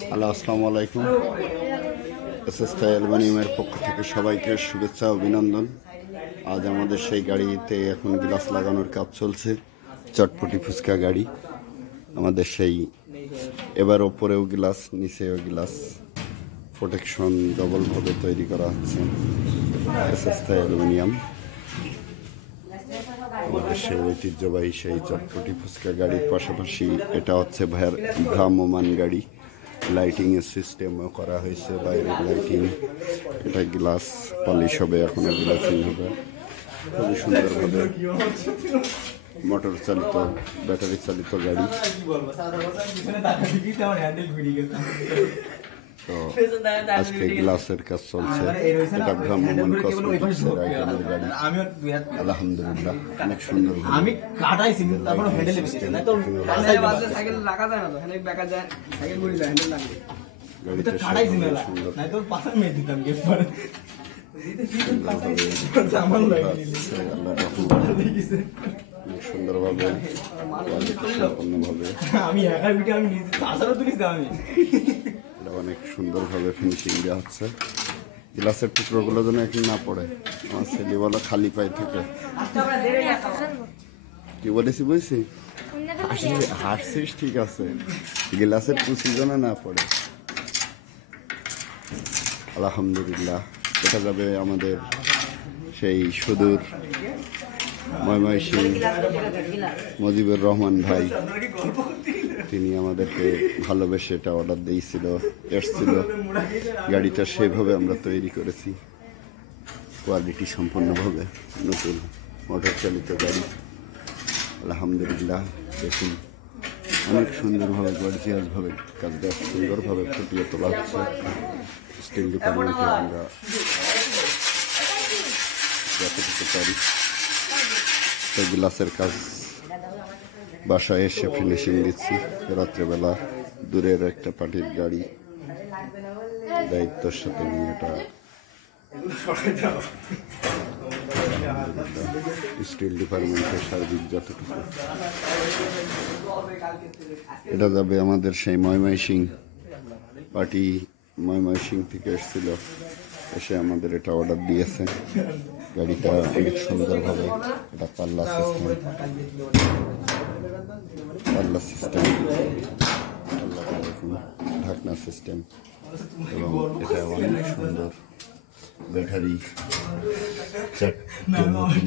Hello, আসসালামু আলাইকুম। SSK অ্যালুমিনিয়ামের পক্ষ থেকে সবাইকে শুভেচ্ছা অভিনন্দন। আজ আমাদের সেই গাড়িতে এখন গ্লাস লাগানোর কাজ চলছে, চটপটি ফুচকা গাড়ি। আমাদের সেই এবার ওপরেও গ্লাস, নিচেও গ্লাস, প্রোটেকশন ডবলভাবে তৈরি করা হচ্ছে এসএসকে অ্যালুমিনিয়াম। আমাদের সেই ঐতিহ্যবাহী সেই চটপটি ফুচকা গাড়ির পাশাপাশি এটা হচ্ছে ভ্রাম্যমান গাড়ি। লাইটিং এর সিস্টেমও করা হয়েছে, বাইরের লাইটিং। এটা গ্লাস পলিশ হবে, এখন গ্লাসিং হবে খুবই সুন্দরভাবে। মোটর চালিত, ব্যাটারি চালিত গাড়ি। তো আজকে গ্লাসের কাজ চলছে। এটা ভ্রাম্যমান কসমেটিক্সের আইটেমের গাড়ি। আলহামদুলিল্লাহ অনেক সুন্দর। আমি কাটাইছি তারপর হ্যান্ডেল দিছি না তো সাইকেল রাখা যায় না, তো হ্যান্ডেল বেকা যায়, সাইকেল ঘুরে যায়, হ্যান্ডেল লাগে। গাড়িটা কাটাইছি না, নাই তো পাশে মেয়ে দিতাম গিফট করে সামান লাগে দিছে সুন্দরভাবে সম্পূর্ণভাবে। আমি একা ভিডিও আমি নিজে তাছাড়া তুলিছি আমি। অনেক সুন্দরভাবে ফিনিশিং দেওয়া হচ্ছে। গ্লাসের টুকরোগুলো যেন এখন না পড়ে। আমার ছেলেবেলা খালি পায়ে থাকে। কি বলেছি বুঝছি, হাসছিস ঠিক আছে, গ্লাসের কুচি যেন না পড়ে। আলহামদুলিল্লাহ। এটা যাবে আমাদের সেই সুদূর ময়মনসিংহ মজিবুর রহমান ভাই। তিনি আমাদেরকে ভালোবেসে এটা অর্ডার দিয়েছিল, এসছিল। গাড়িটা সেভাবে আমরা তৈরি করেছি, কোয়ালিটি সম্পূর্ণভাবে নতুন মোটর চালিত গাড়ি। আলহামদুলিল্লাহ। দেখুন অনেক সুন্দরভাবে গর্জিয়াসভাবে কাজটা সুন্দরভাবে ফুটিয়ে তোলা হচ্ছে। স্টিল ডিপার্টমেন্টে আমরা যতটুকু পারি তো গ্লাসের কাজ বাসায় এসে ফিনিশিং দিচ্ছি। রাত্রেবেলা দূরের একটা পার্টির গাড়ি দায়িত্বের সাথে নিয়ে এটা স্টিল ডিপার্টমেন্টের সার্বিক যতটুকু। এটা যাবে আমাদের সেই ময়মনসিংহ পার্টি, ময়মনসিংহ থেকে এসেছিল, এসে আমাদের এটা অর্ডার দিয়েছে। গাড়িটা অনেক সুন্দরভাবে, এটা পাল্লা সিস্টেম, ঢাকনা সিস্টেম, এবং এটা অনেক সুন্দর ব্যাটারি,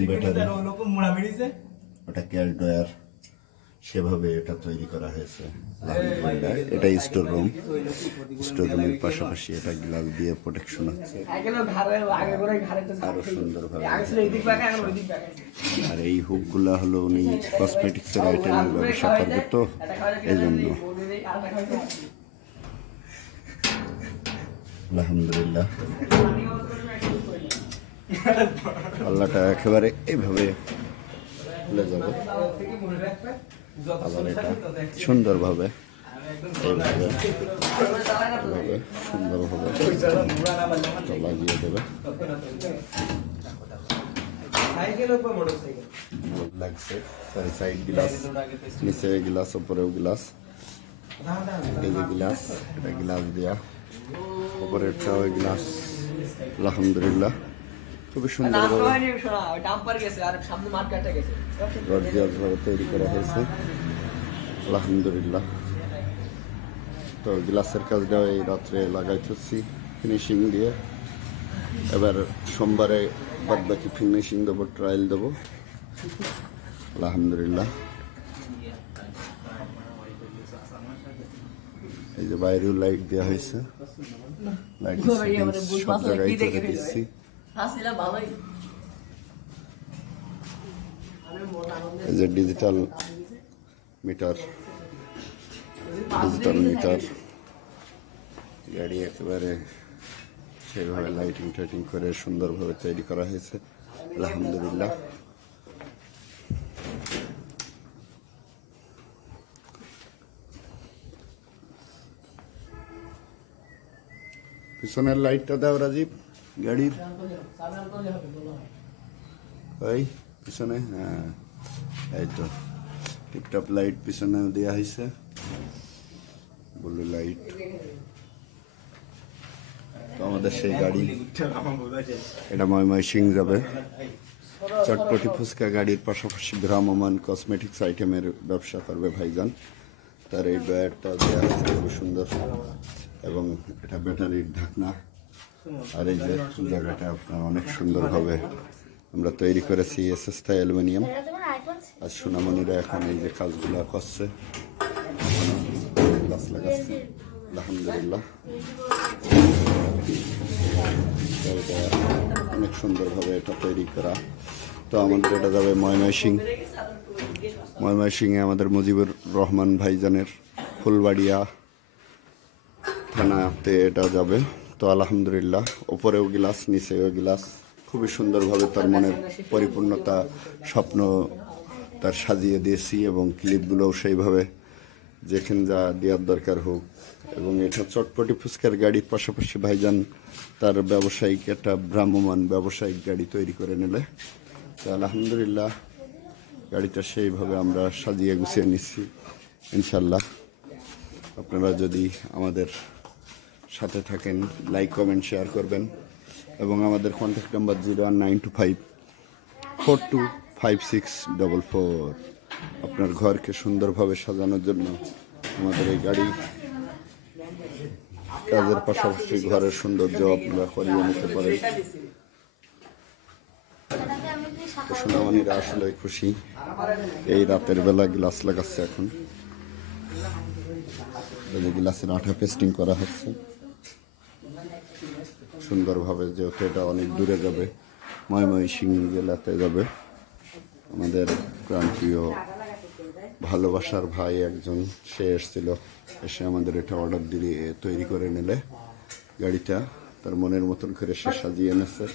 ব্যাটারি, ওটা ক্যালডয়ার, সেভাবে এটা তৈরি করা হয়েছে। এটা স্টোর রুম, স্টোর রুমের পাশাপাশি এটা গ্লাস দিয়ে প্রোটেকশন হচ্ছে আরো সুন্দরভাবে। আর এই হুকগুলা হলো উনি কসমেটিক্সের আইটেমের ব্যবসা করবে, তো এই জন্য আলহামদুলিল্লাহ পাল্লাটা একেবারে এইভাবে খুলে যাবে। আবার এটা সুন্দরভাবে এইভাবে সুন্দরভাবে লাগিয়ে দেবে। লাগছে সাইড গ্লাস, নিচে গ্লাস, ওপরেও গ্লাস। এই যে গ্লাস, এটা গ্লাস দেওয়া, ওপরেরটাও গ্লাস। আলহামদুলিল্লাহ খুবই সুন্দরভাবে গর্জিয়াসভাবে তৈরি করা হয়েছে। আলহামদুলিল্লাহ। তো গ্লাসের কাজটা এই রাত্রে লাগাইতেছি ফিনিশিং দিয়ে। এবার সোমবারে বাদ বাকি ফিনিশিং দেবো, ট্রায়াল দেবো। আলহামদুলিল্লাহ। এই যে বাইরেও লাইট দেওয়া হয়েছে, লাইট সব জায়গায় করে দিচ্ছি। এই যে ডিজিটাল মিটার, গাড়ি একেবারে সেভাবে লাইটিং টাইটিং করে সুন্দরভাবে তৈরি করা হয়েছে। আলহামদুলিল্লাহ। পিছনের লাইটটা দাও রাজীব গাড়ির, ওই পিছনে। হ্যাঁ এই তো টিপটপ লাইট পিছনে দেওয়া হয়েছে, ব্লু লাইট। আমাদের সেই গাড়ি, এটা ময়মনসিং যাবে। চটপটি ফুচকা গাড়ির পাশাপাশি ভ্রাম্যমান কসমেটিক্স আইটেমের ব্যবসা করবে ভাইজান। তার এই ব্যাগটা দেওয়া আছে খুব সুন্দর, এবং এটা ব্যাটারির ঢাকনা। আর এই যে জায়গাটা আপনার অনেক সুন্দরভাবে আমরা তৈরি করেছি এসএস থাই অ্যালুমিনিয়াম। আর সোনামণিরা এখন এই যে কাজগুলো করছে, গাছ লাগাচ্ছে আলহামদুলিল্লাহ। এটা অনেক সুন্দরভাবে এটা তৈরি করা। তো আমাদের এটা যাবে ময়মনসিংহে আমাদের মুজিবুর রহমান ভাইজানের ফুলবাড়িয়া থানাতে এটা যাবে। তো আলহামদুলিল্লাহ, ওপরেও গ্লাস, নিচেও গ্লাস, খুবই সুন্দরভাবে তার মনের পরিপূর্ণতা, স্বপ্ন তার সাজিয়ে দিয়েছি, এবং ক্লিপগুলোও সেইভাবে যেখানে যা দেওয়ার দরকার হোক। এবং এটা চটপটি ফুচকার গাড়ির পাশাপাশি ভাইজান তার ব্যবসায়িক একটা ভ্রাম্যমান ব্যবসায়িক গাড়ি তৈরি করে নিলে। তো আলহামদুলিল্লাহ, গাড়িটা সেইভাবে আমরা সাজিয়ে গুছিয়ে নিচ্ছি ইনশাল্লাহ। আপনারা যদি আমাদের সাথে থাকেন, লাইক কমেন্ট শেয়ার করবেন, এবং আমাদের কন্ট্যাক্ট নাম্বার 01925425644। আপনার ঘরকে সুন্দরভাবে সাজানোর জন্য আমাদের এই গাড়ি কাজের পাশাপাশি ঘরের সৌন্দর্য আপনারা করিয়ে নিতে পারেন। সোনামণিরা আসলে খুশি, এই রাতের বেলা গ্লাস লাগাচ্ছে। এখন গ্লাসের আঠা পেস্টিং করা হচ্ছে সুন্দরভাবে, যেহেতু এটা অনেক দূরে যাবে, ময়মনসিং জেলাতে যাবে। আমাদের প্রাণপ্রিয় ভালোবাসার ভাই একজন, সে এসেছিল, এসে আমাদের এটা অর্ডার দিয়ে তৈরি করে নিলে গাড়িটা তার মনের মতন করে সে সাজিয়ে এনেছে।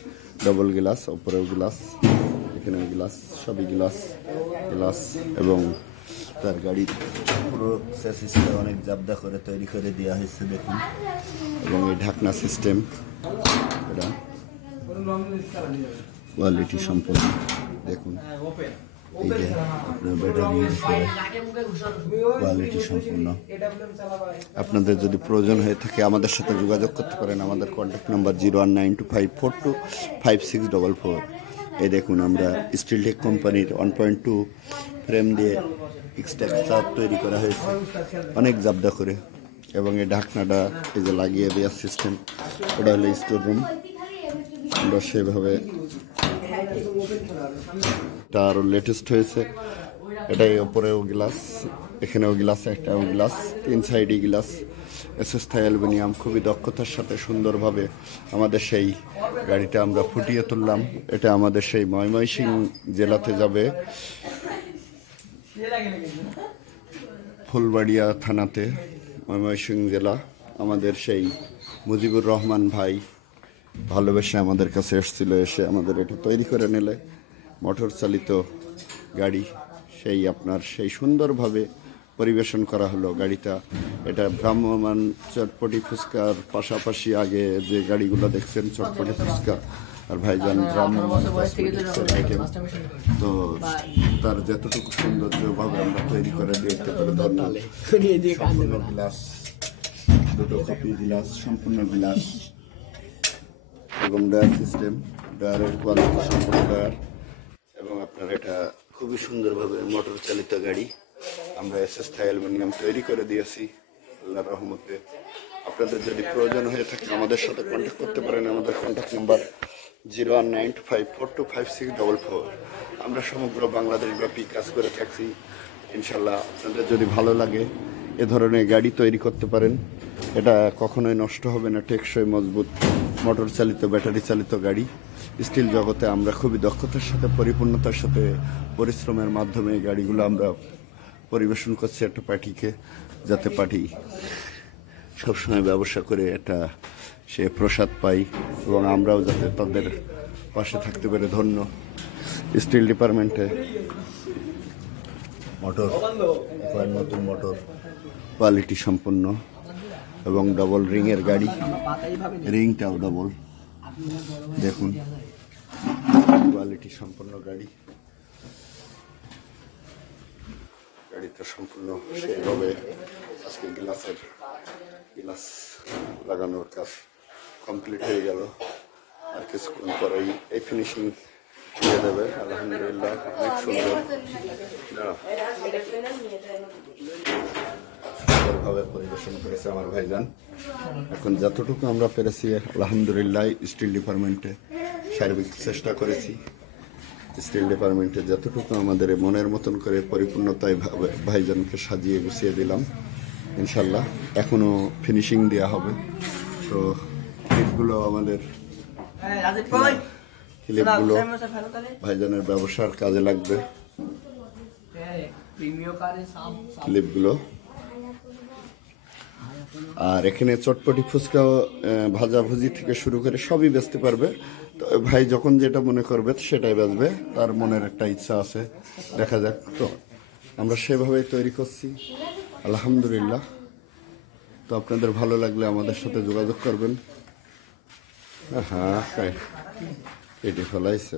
ডবল গ্লাস, ওপরেও গ্লাস, এখানেও গ্লাস, সবই গ্লাস, এবং তার গাড়ির পুরো সিস্টেম অনেক জাবদা করে তৈরি করে দেওয়া হয়েছে দেখুন। এবং এই ঢাকনা সিস্টেম, এটা কোয়ালিটি সম্পন্ন দেখুন। এই যে আপনার ব্যাটারি কোয়ালিটি সম্পূর্ণ। আপনাদের যদি প্রয়োজন হয়ে থাকে আমাদের সাথে যোগাযোগ করতে পারেন। আমাদের কন্ট্যাক্ট নাম্বার 01925425644। এই দেখুন, আমরা স্টিলটেক কোম্পানির 1.2 ফ্রেম দিয়ে এক্সট্রা তৈরি করা হয়েছে অনেক জাবদা করে। এবং এই ঢাকনাটা এই যে লাগিয়ে দেওয়ার সিস্টেম, ওটা হলো স্টোর রুম। আমরা সেভাবে এটা আরও লেটেস্ট হয়েছে। এটাই ওপরেও গ্লাস, এখানেও গ্লাস, একটাও গ্লাস, 3 সাইডই গ্লাস। এসএস থাই অ্যালুমিনিয়াম খুবই দক্ষতার সাথে সুন্দরভাবে আমাদের সেই গাড়িটা আমরা ফুটিয়ে তুললাম। এটা আমাদের সেই ময়মনসিং জেলাতে যাবে, ফুলবাড়িয়া থানাতে, ময়মনসিং জেলা। আমাদের সেই মুজিবুর রহমান ভাই ভালোবেসে আমাদের কাছে এসেছিল, এসে আমাদের এটা তৈরি করে নিলে মোটর চালিত গাড়ি, সেই আপনার সেই সুন্দরভাবে পরিবেশন করা হলো গাড়িটা। এটা ভ্রাম্যমান চটপটি ফুচকার পাশাপাশি আগে যে গাড়িগুলো দেখছেন চটপটি ফুচকা আর ভাইজান ভ্রাম্যমান আইটেম, তো তার যতটুকু সৌন্দর্যভাবে আমরা তৈরি করে দিতে পারি। সম্পূর্ণ গ্লাস, দুটো কপি গ্লাস, সম্পূর্ণ গ্লাস, এবং ডয়ার সিস্টেম, ডয়ারের কোয়ালিটি সম্পূর্ণ ডয়ার। এবং আপনার এটা খুবই সুন্দরভাবে মোটর চালিত গাড়ি আমরা এসএস থাই অ্যালুমিনিয়াম তৈরি করে দিয়েছি আল্লাহর রহমতে। আপনাদের যদি প্রয়োজন হয়ে থাকে আমাদের সাথে কন্ট্যাক্ট করতে পারেন। আমাদের কন্ট্যাক্ট নাম্বার 01925425644। আমরা সমগ্র বাংলাদেশ ব্যাপী কাজ করে থাকছি ইনশাল্লাহ। আপনাদের যদি ভালো লাগে এ ধরনের গাড়ি তৈরি করতে পারেন। এটা কখনোই নষ্ট হবে না, টেকসই, মজবুত, মোটর চালিত, ব্যাটারি চালিত গাড়ি। স্টিল জগতে আমরা খুবই দক্ষতার সাথে, পরিপূর্ণতার সাথে, পরিশ্রমের মাধ্যমে এই গাড়িগুলো আমরা পরিবেশন করছি একটা পার্টিকে, যাতে পার্টি সবসময় ব্যবসা করে এটা সে প্রসাদ পাই, এবং আমরাও যাতে তাদের পাশে থাকতে পারে। ধন্য স্টিল ডিপার্টমেন্টে মোটর, নতুন মোটর, কোয়ালিটি সম্পন্ন, এবং ডবল রিংয়ের গাড়ি, রিংটাও ডবল দেখুন, কোয়ালিটি সম্পন্ন গাড়ি। গাড়িটা সম্পূর্ণ সেইভাবে আজকে গ্লাস লাগানোর কাজ কমপ্লিট হয়ে গেল, আর কিছুক্ষণ পরেই এই ফিনিশিং দিয়ে দেবে। আলহামদুলিল্লাহ অনেক সুন্দর, সুন্দরভাবে পরিবেশন করেছে আমার ভাইজান। এখন যতটুকু আমরা পেরেছি আলহামদুলিল্লাহ স্টিল ডিপার্টমেন্টে সার্বিক চেষ্টা করেছি। স্টিল ডিপার্টমেন্টে যতটুকু আমাদের মনের মতন করে পরিপূর্ণতায় ভাইজানকে সাজিয়ে গুছিয়ে দিলাম। ইনশাল্লাহ এখনও ফিনিশিং দেওয়া হবে। তো ক্লিপগুলো আমাদের ক্লিপগুলো ভাইজানের ব্যবসার কাজে লাগবে। ক্লিপগুলো আর এখানে চটপটি ফুচকাও ভাজাভুজি থেকে শুরু করে সবই বেচতে পারবে। তো ভাই যখন যেটা মনে করবে সেটাই বেচবে, তার মনের একটা ইচ্ছা আছে, দেখা যাক। তো আমরা সেভাবেই তৈরি করছি আলহামদুলিল্লাহ। তো আপনাদের ভালো লাগলে আমাদের সাথে যোগাযোগ করবেন। হ্যাঁ, এটি ফেলাইছে।